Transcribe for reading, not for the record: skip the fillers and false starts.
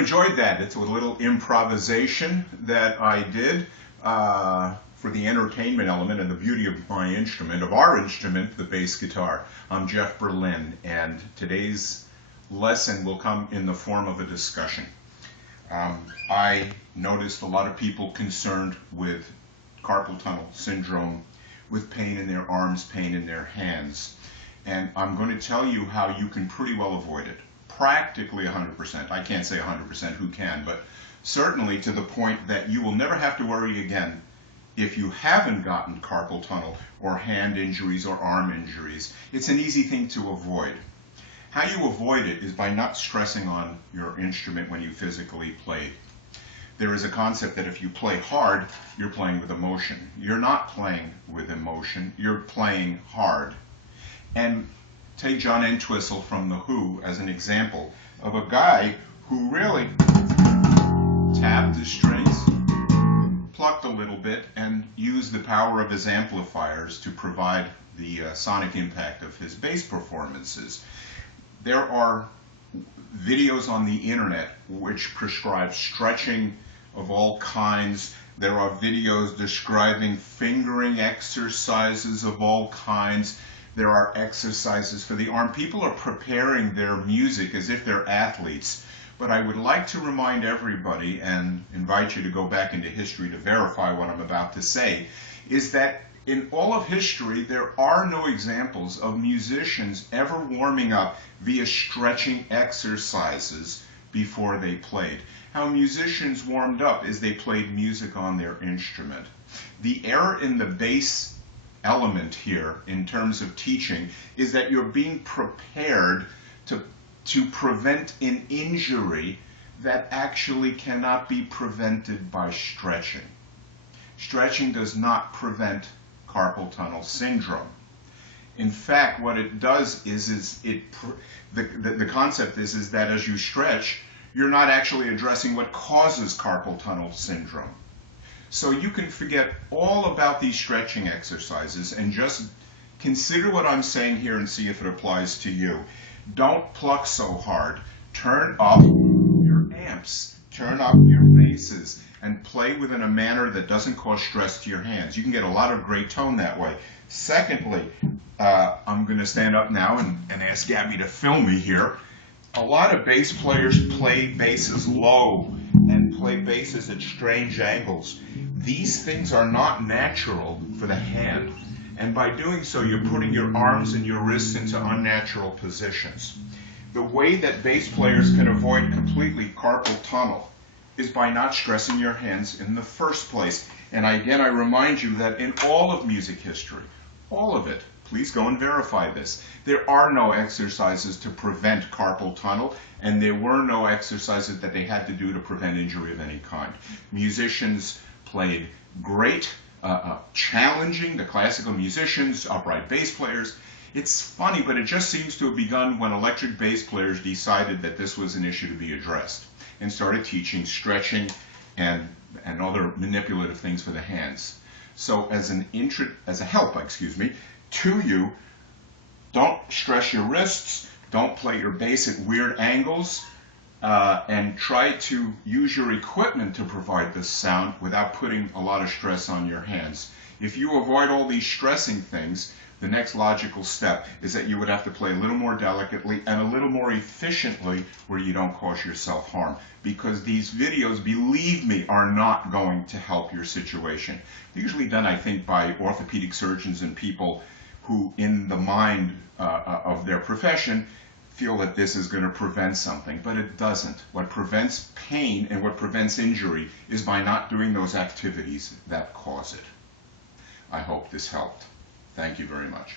enjoyed that. It's a little improvisation that I did for the entertainment element and the beauty of my instrument, of our instrument, the bass guitar. I'm Jeff Berlin, and today's lesson will come in the form of a discussion. I noticed a lot of people concerned with carpal tunnel syndrome, with pain in their arms, pain in their hands. And I'm going to tell you how you can pretty well avoid it. Practically 100%. I can't say 100% who can, but certainly to the point that you will never have to worry again if you haven't gotten carpal tunnel or hand injuries or arm injuries. It's an easy thing to avoid. How you avoid it is by not stressing on your instrument when you physically play. There is a concept that if you play hard, you're playing with emotion. You're not playing with emotion, you're playing hard. And take John Entwistle from The Who as an example of a guy who really tapped his strings, plucked a little bit, and used the power of his amplifiers to provide the sonic impact of his bass performances. There are videos on the internet which prescribe stretching of all kinds. There are videos describing fingering exercises of all kinds. There are exercises for the arm. People are preparing their music as if they're athletes. But I would like to remind everybody, and invite you to go back into history to verify what I'm about to say, is that in all of history, there are no examples of musicians ever warming up via stretching exercises before they played. How musicians warmed up is they played music on their instrument. The error in the bass element here in terms of teaching is that you're being prepared to prevent an injury that actually cannot be prevented by stretching. Stretching does not prevent carpal tunnel syndrome. In fact, what it does is the concept is that as you stretch, you're not actually addressing what causes carpal tunnel syndrome. So you can forget all about these stretching exercises and just consider what I'm saying here and see if it applies to you. Don't pluck so hard. Turn up your amps, turn up your basses, and play within a manner that doesn't cause stress to your hands. You can get a lot of great tone that way. Secondly, I'm going to stand up now and ask Gabby to film me here. A lot of bass players play basses low and play basses at strange angles. These things are not natural for the hand, and by doing so you're putting your arms and your wrists into unnatural positions. The way that bass players can avoid completely carpal tunnel is by not stressing your hands in the first place. And again, I remind you that in all of music history, all of it, please go and verify this, there are no exercises to prevent carpal tunnel, and there were no exercises that they had to do to prevent injury of any kind. Musicians played great, challenging, the classical musicians, upright bass players. It's funny, but it just seems to have begun when electric bass players decided that this was an issue to be addressed and started teaching stretching and other manipulative things for the hands. So as a help, to you, don't stress your wrists, don't play your bass at weird angles, and try to use your equipment to provide this sound without putting a lot of stress on your hands. If you avoid all these stressing things, the next logical step is that you would have to play a little more delicately and a little more efficiently where you don't cause yourself harm. Because these videos, believe me, are not going to help your situation. They're usually done, I think, by orthopedic surgeons and people who, in the mind of their profession, feel that this is going to prevent something, but it doesn't. What prevents pain and what prevents injury is by not doing those activities that cause it. I hope this helped. Thank you very much.